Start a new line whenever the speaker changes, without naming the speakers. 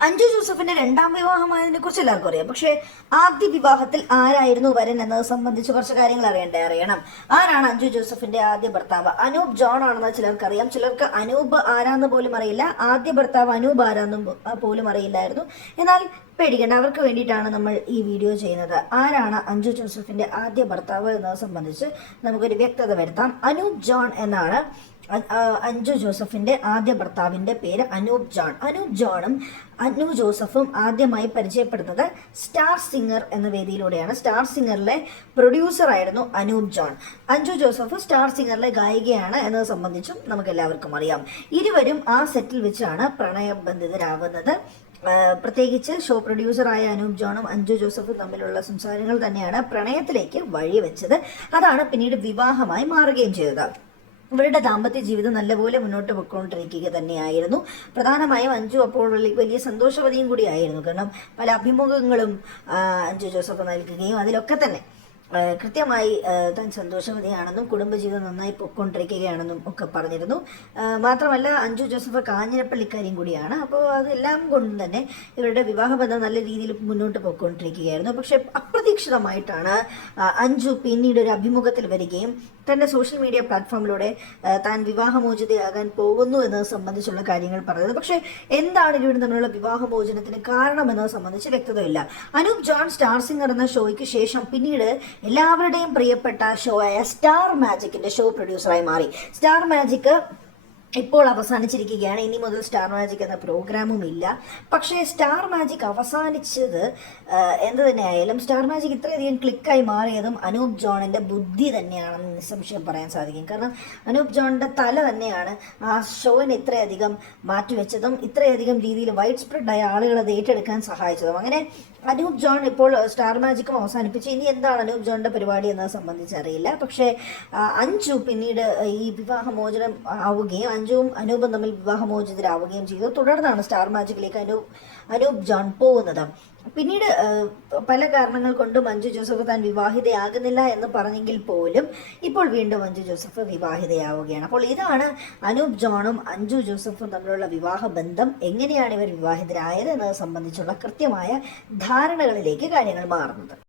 അഞ്ജു ജോസഫിന്റെ രണ്ടാം വിവാഹമായതിനെ കുറിച്ച് എല്ലാവർക്കും അറിയാം. പക്ഷേ ആദ്യ വിവാഹത്തിൽ ആരായിരുന്നു വരൻ എന്നത് സംബന്ധിച്ച് കുറച്ച് കാര്യങ്ങൾ അറിയണ്ടേ? അറിയണം. ആരാണ് അഞ്ജു ജോസഫിന്റെ ആദ്യ ഭർത്താവ്? അനൂപ് ജോൺ ആണെന്ന് ചിലർക്ക് അറിയാം. ചിലർക്ക് അനൂപ് ആരാന്ന് പോലും അറിയില്ല. ആദ്യ ഭർത്താവ് അനൂപ് ആരാന്നും പോലും അറിയില്ലായിരുന്നു. എന്നാൽ പേടിക്കേണ്ട അവർക്ക് വേണ്ടിയിട്ടാണ് നമ്മൾ ഈ വീഡിയോ ചെയ്യുന്നത്. ആരാണ് അഞ്ജു ജോസഫിന്റെ ആദ്യ ഭർത്താവ് എന്നത് സംബന്ധിച്ച് നമുക്കൊരു വ്യക്തത വരുത്താം. അനൂപ് ജോൺ എന്നാണ് അഞ്ജു ജോസഫിന്റെ ആദ്യ ഭർത്താവിന്റെ പേര് അനൂപ് ജോൺ. അനൂപ് ജോണും അനു ജോസഫും ആദ്യമായി പരിചയപ്പെടുന്നത് സ്റ്റാർ സിംഗർ എന്ന വേദിയിലൂടെയാണ്. സ്റ്റാർ സിംഗറിലെ പ്രൊഡ്യൂസർ ആയിരുന്നു Anoop John. Anju Joseph star സിംഗറിലെ ഗായികയാണ് എന്നത് സംബന്ധിച്ചും നമുക്ക് എല്ലാവർക്കും അറിയാം. ഇരുവരും ആ സെറ്റിൽ വെച്ചാണ് പ്രണയബന്ധിതരാകുന്നത്. പ്രത്യേകിച്ച് ഷോ പ്രൊഡ്യൂസറായ അനൂപ് ജോണും അഞ്ജു ജോസഫും തമ്മിലുള്ള സംസാരങ്ങൾ തന്നെയാണ് പ്രണയത്തിലേക്ക് വഴിവെച്ചത്. അതാണ് പിന്നീട് വിവാഹമായി മാറുകയും ചെയ്തത്. ഇവരുടെ ദാമ്പത്യ ജീവിതം നല്ലപോലെ മുന്നോട്ട് പോയിക്കൊണ്ടിരിക്കുക തന്നെയായിരുന്നു. പ്രധാനമായും അഞ്ചു അപ്പോൾ വലിയ സന്തോഷവതിയും കൂടിയായിരുന്നു. കാരണം പല അഭിമുഖങ്ങളും അഞ്ചു ജോസഫ് നൽകുകയും അതിലൊക്കെ തന്നെ. കൃത്യമായി താൻ സന്തോഷവതിയാണെന്നും കുടുംബജീവിതം നന്നായി പൊക്കൊണ്ടിരിക്കുകയാണെന്നും ഒക്കെ പറഞ്ഞിരുന്നു. മാത്രമല്ല അഞ്ജു ജോസഫ് കാഞ്ഞിരപ്പള്ളിക്കാരിയും കൂടിയാണ്. അപ്പോൾ അതെല്ലാം കൊണ്ടും തന്നെ ഇവരുടെ വിവാഹബന്ധം നല്ല രീതിയിൽ മുന്നോട്ട് പൊക്കൊണ്ടിരിക്കുകയായിരുന്നു പക്ഷെ അപ്രതീക്ഷിതമായിട്ടാണ് അഞ്ജു പിന്നീട് ഒരു അഭിമുഖത്തിൽ വരികയും തന്റെ സോഷ്യൽ മീഡിയ പ്ലാറ്റ്ഫോമിലൂടെ താൻ വിവാഹമോചിതയാകാൻ പോകുന്നു എന്നത് സംബന്ധിച്ചുള്ള കാര്യങ്ങൾ പറഞ്ഞത്. പക്ഷേ എന്താണ് ഇവരും തമ്മിലുള്ള വിവാഹമോചനത്തിന് കാരണം എന്നത് സംബന്ധിച്ച് വ്യക്തതയില്ല. അനൂപ് ജോൺ സ്റ്റാർ സിംഗർ എന്ന ഷോയ്ക്ക് ശേഷം പിന്നീട് എല്ലാവരുടെയും പ്രിയപ്പെട്ട ഷോ ആയ സ്റ്റാർ മാജിക്കിന്റെ ഷോ പ്രൊഡ്യൂസറായി മാറി. സ്റ്റാർ മാജിക് ഇപ്പോൾ അവസാനിച്ചിരിക്കുകയാണ്. ഇനി മുതൽ സ്റ്റാർ മാജിക് എന്ന പ്രോഗ്രാമും ഇല്ല. പക്ഷേ സ്റ്റാർ മാജിക് അവസാനിച്ചത് എന്ത് തന്നെയായാലും സ്റ്റാർ മാജിക് ഇത്രയധികം ക്ലിക്കായി മാറിയതും അനൂപ് ജോണിന്റെ ബുദ്ധി തന്നെയാണെന്ന് നിസ്സംശയം പറയാൻ സാധിക്കും. കാരണം അനൂപ് ജോണിന്റെ തല തന്നെയാണ് ആ ഷോയിനെ ഇത്രയധികം മാറ്റിവെച്ചതും ഇത്രയധികം രീതിയിൽ വൈഡ് സ്പ്രെഡ് ആയ ആളുകൾ അത് ഏറ്റെടുക്കാൻ സഹായിച്ചതും. അങ്ങനെ അനൂപ് ജോൺ ഇപ്പോൾ സ്റ്റാർ മാജിക്കും അവസാനിപ്പിച്ച്. ഇനി എന്താണ് അനൂപ് ജോണിന്റെ പരിപാടി എന്നത് സംബന്ധിച്ച് അറിയില്ല. പക്ഷേ അഞ്ചു പിന്നീട് ഈ വിവാഹമോചനം ആവുകയും അഞ്ജുവും അനൂപും തമ്മിൽ വിവാഹമോചിതരാവുകയും ചെയ്തു. തുടർന്നാണ് സ്റ്റാർ മാജിക്കിലേക്ക് അനൂപ് അനൂപ് ജോൺ പോകുന്നത്. പിന്നീട് പല കാരണങ്ങൾ കൊണ്ടും മഞ്ജു ജോസഫ് താൻ വിവാഹിതയാകുന്നില്ല എന്ന് പറഞ്ഞെങ്കിൽ പോലും ഇപ്പോൾ വീണ്ടും മഞ്ജു ജോസഫ് വിവാഹിതയാവുകയാണ്. അപ്പോൾ ഇതാണ് അനൂപ് ജോണും അഞ്ജു ജോസഫും തമ്മിലുള്ള വിവാഹ ബന്ധം. എങ്ങനെയാണ് ഇവർ വിവാഹിതരായത് എന്നത് സംബന്ധിച്ചുള്ള കൃത്യമായ ധാരണകളിലേക്ക് കാര്യങ്ങൾ മാറുന്നത്.